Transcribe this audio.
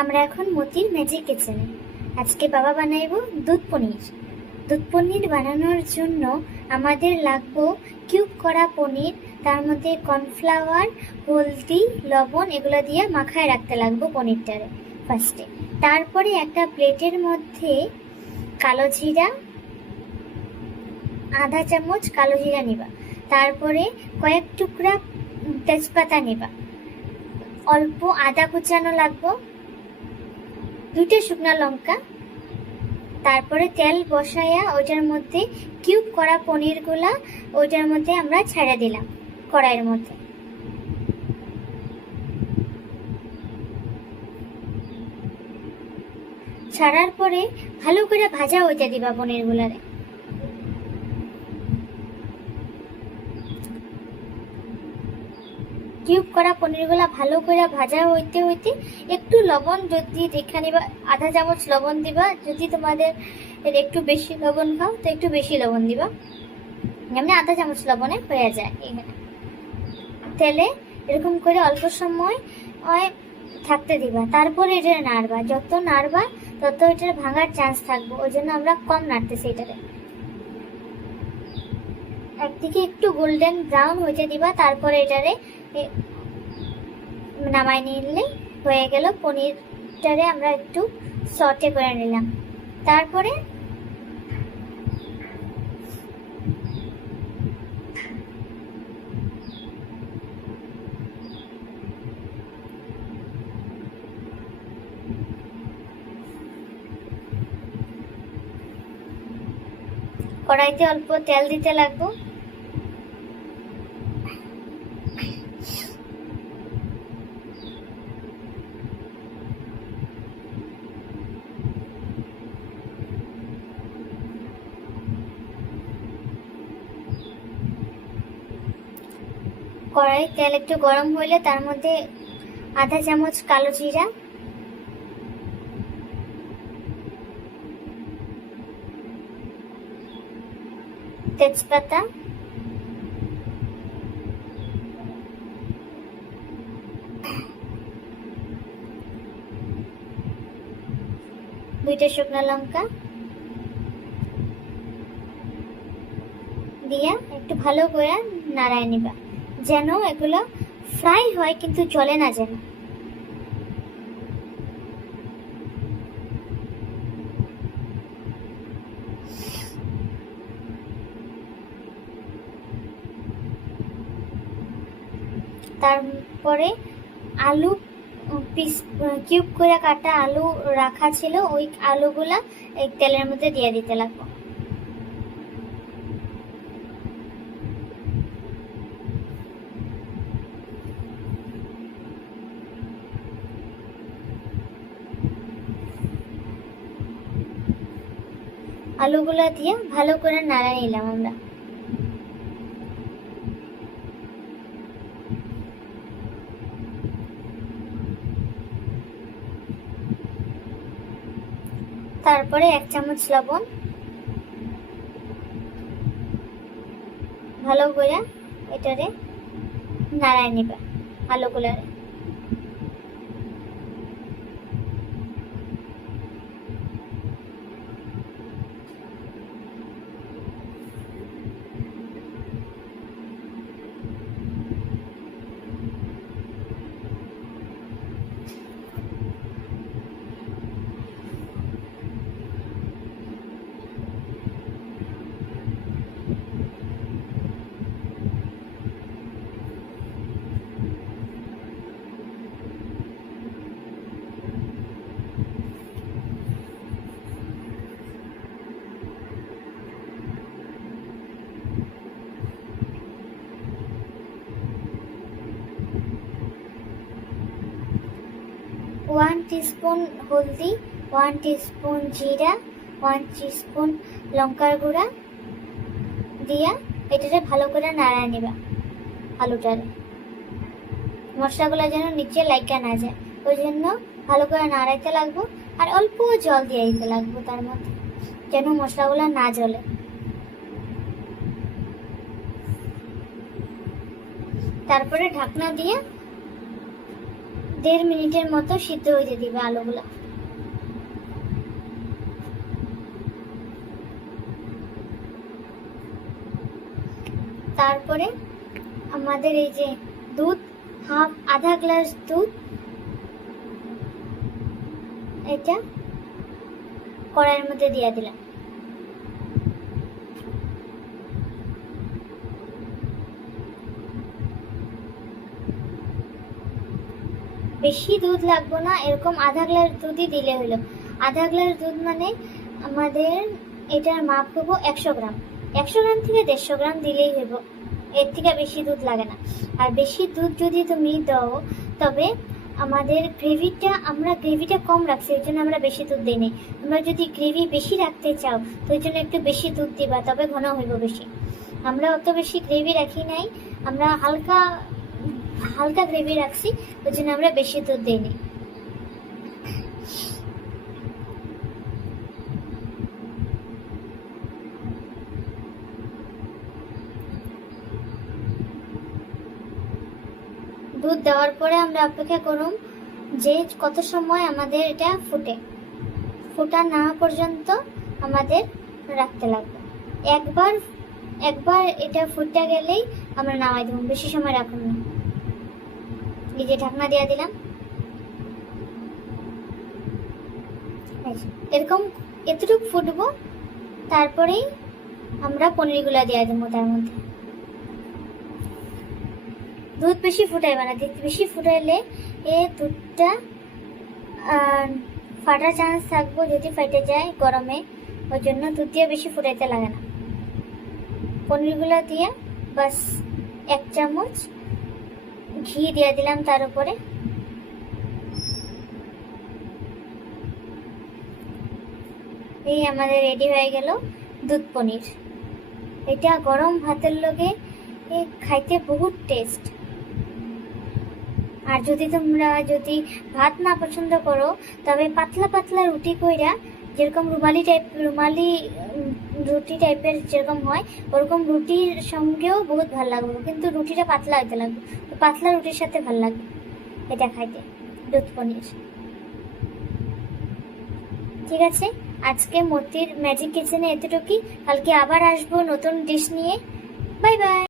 আমরা এখন মতির ম্যাজিক কিচেনে। আজকে বাবা বানাইবো দুধ পনির। দুধ পনির বানানোর জন্য আমাদের লাগবো কিউব করা পনির, তার মধ্যে কর্নফ্লাওয়ার, হলদি, লবণ এগুলো দিয়ে মাখায় রাখতে লাগবো পনিরটারে ফার্স্টে। তারপরে একটা প্লেটের মধ্যে কালো জিরা, আধা চামচ কালো জিরা নিবা, তারপরে কয়েক টুকরা তেজপাতা নিবা, অল্প আদা কুচানো লাগবো, 2টা শুকনো লঙ্কা, তারপরে তেল বসাইয়া ওইটার মধ্যে কিউব করা পনিরগুলা ওইটার মধ্যে আমরা ছেড়ে দিলাম কড়াইয়ের মধ্যে। ছাড়ার পরে ভালো করে ভাজা হইতে দিবা পনিরগুলারে। কিউব করা পনিরগুলা ভালো করে ভাজা হইতে হইতে একটু লবণ যদি দেখে নিবা, আধা চামচ লবণ দিবা। যদি তোমাদের একটু বেশি লবণ খাও তো একটু বেশি লবণ দিবা, এমনি আধা চামচ লবণে হয়ে যায়। এখানে তেলে এরকম করে অল্প সময় থাকতে দিবা, তারপরে এটা নাড়বা। যত নাড়বা তত এটার ভাঙার চান্স থাকবো, ওই জন্য আমরা কম নাড়তেছি এটারে। একদিকে একটু গোল্ডেন ব্রাউন হইতে দিবা, তারপরে এটারে নামাই নিলে হয়ে গেল। পনিরটারে আমরা একটু সটে করে নিলাম, তারপরে কড়াইতে অল্প তেল দিতে লাগবো। কড়াই তেল একটু গরম হইলে তার মধ্যে আধা চামচ কালো জিরা, তেজপাতা, দুইটা শুকনো লঙ্কা দিয়া একটু ভালো করে নাড়ায় নিবা, যেন এগুলো ফ্রাই হয় কিন্তু জ্বলে না যেন। তারপরে আলু পিস কিউব করে কাটা আলু রাখা ছিল, ওই আলুগুলা এই তেলের মধ্যে দিয়ে দিতে লাগবো। আলুগুলা দিয়ে ভালো করে নাড়া নিলাম আমরা। তারপরে 1 চামচ লবণ, ভালো করে এটারে নাড়ায় নিবা আলুগুলারে। ওয়ান টিস্পুন হলদি, 1 টিস্পুন জিরা, 1 টিস্পুন লঙ্কার গুঁড়া দিয়া এটারে ভালো করে নাড়ায় নিবা আলুটারে। মশলাগুলো যেন নিচে লাইকা না যায়, ওই জন্য ভালো করে নাড়াইতে লাগবো। আর অল্প জল দিয়ে দিতে লাগবো তার মধ্যে, যেন মশলাগুলো না জ্বলে। তারপরে ঢাকনা দিয়ে 1.5 মিনিটের মতো সিদ্ধ হতে দিবে আলুগুলো। তারপরে আমাদের এই যে দুধ, আধা গ্লাস দুধ, এটা কড়াইয়ের মধ্যে দিয়ে দিলাম। বেশি দুধ লাগবে না, এরকম আধা গ্লাস দুধই দিলে হলো। আধা গ্লাস দুধ মানে আমাদের এটার মাপ হবো 100 গ্রাম। 100 গ্রাম থেকে 150 গ্রাম দিলেই হইব, এর থেকে বেশি দুধ লাগে না। আর বেশি দুধ যদি তুমি দাও তবে আমাদের আমরা গ্রেভিটা কম রাখছি, ওই জন্য আমরা বেশি দুধ দিই নি। তোমরা যদি গ্রেভি বেশি রাখতে চাও তো ওই জন্য একটু বেশি দুধ দিবা, তবে ঘন হইব বেশি। আমরা অত বেশি গ্রেভি রাখি নাই, আমরা হালকা হালকা গ্রেভি রাখছি, ওই জন্য আমরা বেশি দুধ দিইনি। দুধ দেওয়ার পরে আমরা অপেক্ষা করুন যে কত সময় আমাদের এটা ফোটা না পর্যন্ত আমাদের রাখতে লাগবে। একবার এটা ফুটে গেলেই আমরা নামাই দেবো, বেশি সময় রাখুন না। এই যে ঢাকনা দিয়ে দিলাম, এরকম এতটুকু ফুটবো, তারপরেই আমরা পনিরগুলা দিয়ে দেবো তার মধ্যে। দুধ বেশি ফুটাইবে না, বেশি ফুটাইলে দুধটা ফাটার চান্স থাকবো, যদি ফাটে যায় গরমে, ওই জন্য দুধ দিয়ে বেশি ফুটাইতে লাগে না। পনিরগুলো দিয়ে বাস 1 চামচ ঘি দিয়ে দিলাম তার উপরে। এই আমাদের রেডি হয়ে গেল দুধ পনির। এটা গরম ভাতের লগে খাইতে বহুত টেস্ট। আর যদি তোমরা ভাত না পছন্দ করো তবে পাতলা পাতলা রুটি কইরা, যেরকম রুমালি রুটি টাইপের যেরকম হয় ওরকম রুটির সঙ্গেও বহুত ভালো লাগবে, কিন্তু রুটিটা পাতলা হইতে লাগবে, পাতলা রুটির সাথে ভালো লাগবে এটা খাইতে দুধ পনির। ঠিক আছে, আজকে মতির ম্যাজিক কিচেনে এতটুকুই। কালকে আবার আসবো নতুন ডিশ নিয়ে। Bye bye.